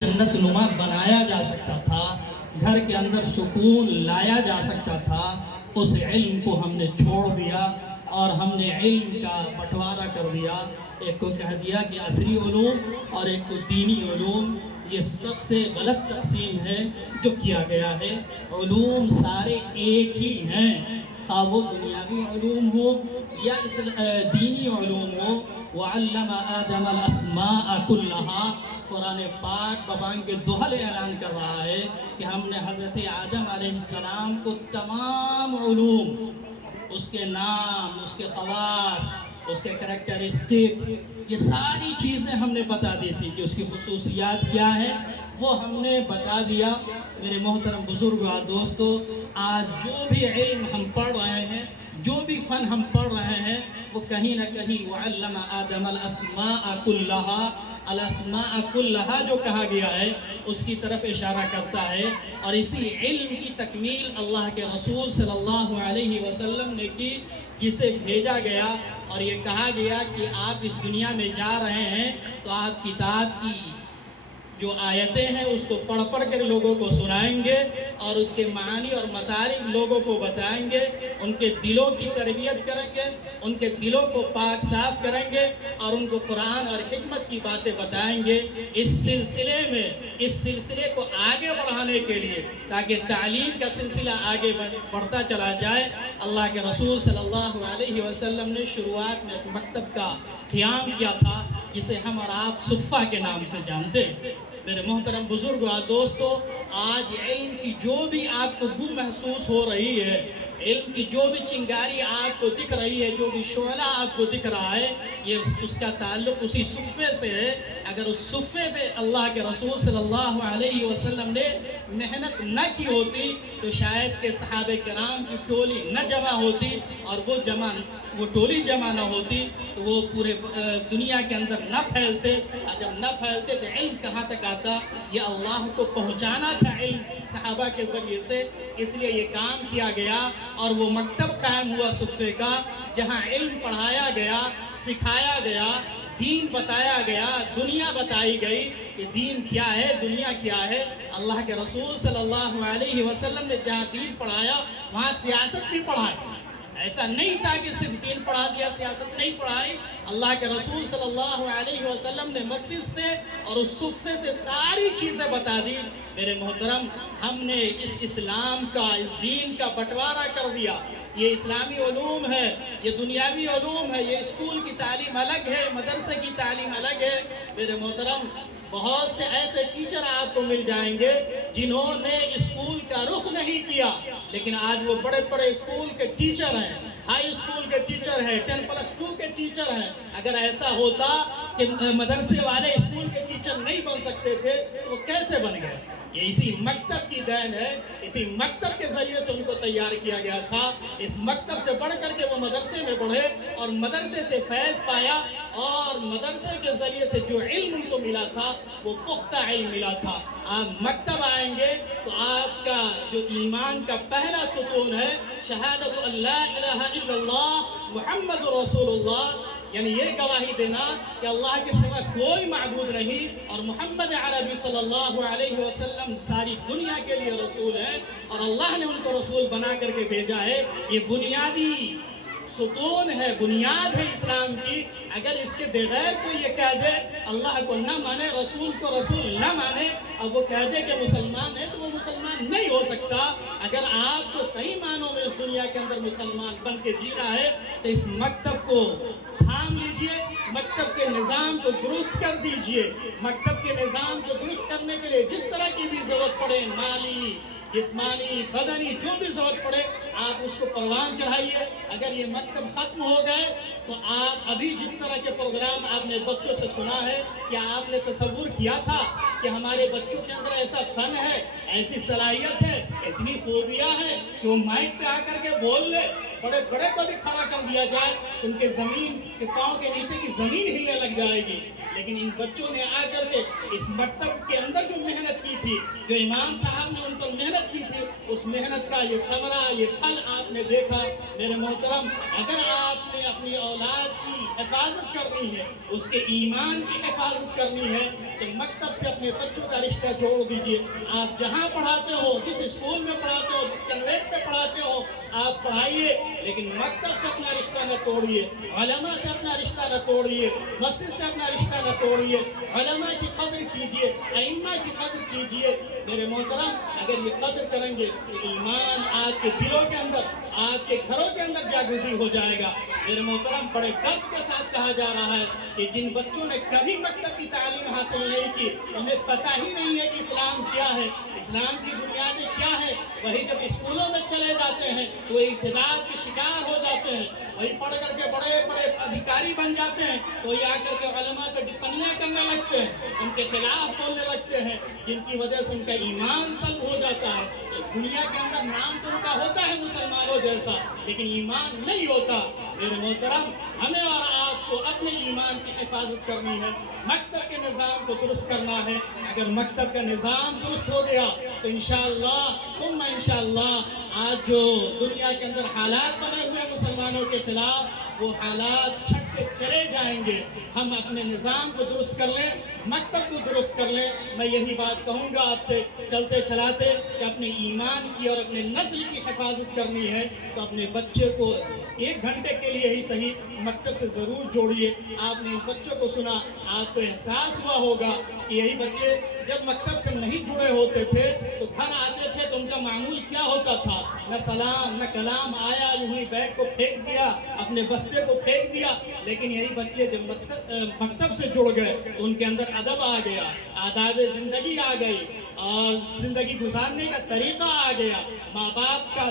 जन्नत नुमा बनाया जा सकता था, घर के अंदर सुकून लाया जा सकता था, उस इल्म को हमने छोड़ दिया और हमने इल्म का बंटवारा कर दिया। एक को कह दिया कि असरी उलूम और एक को दीनी उलूम। ये सबसे गलत तकसीम है जो किया गया है। उलूम सारे एक ही हैं, खा वो दुनियावी उलूम हो या दीनी उलूम हो। वअल्लम आदम अल अस्माअ कुल्लहा, कुरान पाक बबांग के दोहल ऐलान कर रहा है कि हमने हज़रत आदम अलैहिस्सलाम को तमाम उलूम, उसके नाम, उसके ख़वास, उसके करैक्टरिस्टिक्स, ये सारी चीज़ें हमने बता दी थी कि उसकी खुसूसियात क्या है, वो हमने बता दिया। मेरे मोहतरम बुज़ुर्ग और दोस्तों, आज जो भी इल्म हम पढ़ रहे हैं, जो भी फ़न हम पढ़ रहे हैं, वो कहीं ना कहीं वअल्लम आदम अल अस्माअ कुल्लहा, अल अस्माअ कुल्लहा जो कहा गया है उसकी तरफ इशारा करता है। और इसी इल्म की तकमील अल्लाह के रसूल सल्लल्लाहु अलैहि वसल्लम ने की, जिसे भेजा गया और ये कहा गया कि आप इस दुनिया में जा रहे हैं तो आप किताब की जो आयतें हैं उसको पढ़ पढ़ कर लोगों को सुनाएंगे और उसके मानी और मतारिफ लोगों को बताएंगे, उनके दिलों की तरबियत करेंगे, उनके दिलों को पाक साफ करेंगे और उनको कुरान और हिकमत की बातें बताएंगे। इस सिलसिले को आगे बढ़ाने के लिए, ताकि तालीम का सिलसिला आगे बढ़ता चला जाए, अल्लाह के रसूल सल्लल्लाहु अलैहि वसल्लम ने शुरुआत में एक मकतब का क़याम किया था, जिसे हम और आप सुफ़ा के नाम से जानते हैं। मेरे मोहतरम बुजुर्ग और दोस्तों, आज इल्म की जो भी आपको बू महसूस हो रही है, इल्म की जो भी चिंगारी आपको दिख रही है, जो भी शोला आपको दिख रहा है, ये उसका ताल्लुक उसी सुफ़े से है। अगर उस सुफ़े पे अल्लाह के रसूल सल्लल्लाहु अलैहि वसल्लम ने मेहनत न की होती तो शायद के सहाबे किराम की टोली न जमा होती, और वो टोली जमा न होती तो वो पूरे दुनिया के अंदर न फैलते, और जब न फैलते तो इल्म कहाँ तक आता। ये अल्लाह को पहुँचाना था इल्म सहाबा के ज़रिए से, इसलिए ये काम किया गया और वो मकतब कायम हुआ सुफ़े का, जहाँ इल्म पढ़ाया गया, सिखाया गया, दीन बताया गया, दुनिया बताई गई कि दीन क्या है, दुनिया क्या है। अल्लाह के रसूल सल्लल्लाहु अलैहि वसल्लम ने जहाँ दीन पढ़ाया वहाँ सियासत भी पढ़ाई। ऐसा नहीं था कि सिर्फ दीन पढ़ा दिया, सियासत नहीं पढ़ाई। अल्लाह के रसूल सल्लल्लाहु अलैहि वसल्लम ने मस्जिद से और उस सुफ़े से सारी चीज़ें बता दी। मेरे मोहतरम, हमने इस इस्लाम का, इस दीन का बंटवारा कर दिया। ये इस्लामी उलूम है, ये दुनियावी उलूम है, ये स्कूल की तालीम अलग है, मदरसे की तालीम अलग है। मेरे मोहतरम, बहुत से ऐसे टीचर आपको मिल जाएंगे जिन्होंने स्कूल का रुख नहीं किया, लेकिन आज वो बड़े बड़े स्कूल के टीचर हैं, हाई स्कूल के टीचर हैं, 10+2 के टीचर हैं। अगर ऐसा होता कि मदरसे वाले स्कूल के टीचर नहीं बन सकते थे तो वो कैसे बन गए? ये इसी मकतब की देन है, इसी मकतब के ज़रिए से उनको तैयार किया गया था। इस मकतब से बढ़ करके वो मदरसे में बढ़े और मदरसे से फैज़ पाया, और मदरसे के ज़रिए से जो इल्म उनको मिला था वो पुख्ता इल्म मिला था। आप मकतब आएंगे तो आपका जो ईमान का पहला सुतून है शहादत अल्ला इलाहा इल्लल्लाह मुहम्मदुर रसूलुल्लाह, यानी ये गवाही देना कि अल्लाह के सिवा कोई माबूद नहीं और मोहम्मद अरबी सल्लल्लाहु अलैहि वसल्लम सारी दुनिया के लिए रसूल है और अल्लाह ने उनको रसूल बना करके भेजा है। ये बुनियादी सुतून है, बुनियाद है इस्लाम की। अगर इसके बगैर कोई ये कह दे अल्लाह को न माने, रसूल को रसूल न माने, अब वो कह दे कि मुसलमान है, तो वो मुसलमान नहीं हो सकता। अगर आपको सही मानों में इस दुनिया के अंदर मुसलमान बन के जीना है तो इस मकतब को थाम लीजिए, मकतब के निज़ाम को दुरुस्त कर दीजिए। मकतब के निज़ाम को दुरुस्त करने के लिए जिस तरह की भी ज़रूरत पड़े, माली, जिस्मानी, बदनी, जो भी ज़रूरत पड़े, आप उसको परवान चढ़ाइए। अगर ये मकतब ख़त्म हो गए तो आप अभी जिस तरह के प्रोग्राम आपने बच्चों से सुना है, क्या आपने तसव्वुर किया था कि हमारे बच्चों के अंदर ऐसा फ़न है, ऐसी सलाहियत है, इतनी खूबियाँ हैं कि वो माइक पे आकर के बोल ले, बड़े बड़े को भी खड़ा कर दिया जाए, उनके ज़मीन के पाँव के नीचे की ज़मीन हिलने लग जाएगी। लेकिन इन बच्चों ने आकर के इस मकतब के अंदर जो मेहनत की थी, जो इमाम साहब ने उन पर मेहनत की थी, उस मेहनत का ये समरा, ये फल आपने देखा। मेरे मोहतरम, अगर आपने अपनी औलाद की حفاظت کرنی ہے، اس کے ایمان کی حفاظت کرنی ہے تو مکتب سے اپنے بچوں کا رشتہ جوڑ دیجئے۔ آپ جہاں پڑھاتے ہو، جس اسکول میں پڑھاتے ہو، جس کنوینٹ میں پڑھاتے ہو، آپ پڑھائیے، لیکن مکتب سے اپنا رشتہ نہ توڑیے، علماء سے اپنا رشتہ نہ توڑیے، مسجد سے اپنا رشتہ نہ توڑیے، علماء کی قدر کیجئے، ائمہ کی قدر کیجئے۔ میرے محترم، اگر یہ قدر کریں گے تو ایمان آپ کے دلوں کے اندر، آپ کے گھروں کے اندر جاگزی ہو جائے گا۔ میرے محترم، بڑے گرو کے ساتھ کہا جا رہا ہے کہ جن بچوں نے کبھی مکتب کی تعلیم حاصل نہیں کی، انہیں پتہ ہی نہیں ہے کہ اسلام کیا ہے، اسلام کی بنیادیں کیا ہے، وہی جب اسکولوں میں چلے جاتے ہیں تو وہ ارتداد کے شکار ہو جاتے ہیں، وہی پڑھ کر کے بڑے بڑے ادھیکاری بن جاتے ہیں، وہی آ کر کے علماء پہ ٹپنیاں کرنے لگتے ہیں، ان کے خلاف بولنے لگتے ہیں، جن کی وجہ سے ان کا ایمان سلب ہو جاتا ہے۔ اس دنیا کے اندر نام تو ان کا ہوتا ہے مسلمانوں جیسا، لیکن ایمان نہیں ہوتا۔ میرے محترم، ہمیں اور آپ کو اپنے ایمان کی حفاظت کرنی ہے، مکتب کے نظام کو درست کرنا ہے۔ اگر مکتب کا نظام درست ہو گیا تو انشاءاللہ ثم انشاءاللہ آج جو دنیا کے اندر حالات بنے ہوئے ہیں مسلمانوں کے خلاف، وہ حالات چھٹ کے چلے جائیں گے۔ ہم اپنے نظام کو درست کر لیں، مکتب کو درست کر لیں۔ میں یہی بات کہوں گا آپ سے چلتے چلاتے کہ اپنے ایمان کی اور اپنے نسل کی حفاظت کرنی ہے تو اپنے بچے کو 1 گھنٹے کے لیے ہی صحیح مکتب سے ضرور جوڑیے۔ آپ نے ان بچوں کو سنا، آپ کو احساس ہوا ہوگا کہ یہی بچے جب مکتب سے نہیں جڑے ہوتے تھے تو گھر آتے تھے تو ان کا معمول کیا ہوتا تھا؟ نہ سلام نہ کلام، آیا یوں ہی بیگ کو پھینک دیا، اپنے بستے کو پھینک دیا۔ لیکن یہی بچے جب مکتب سے جڑ گئے تو ان کے اندر ادب آ گیا، آداب زندگی آ گئی، اور زندگی گزارنے کا طریقہ آ گیا، ماں باپ کا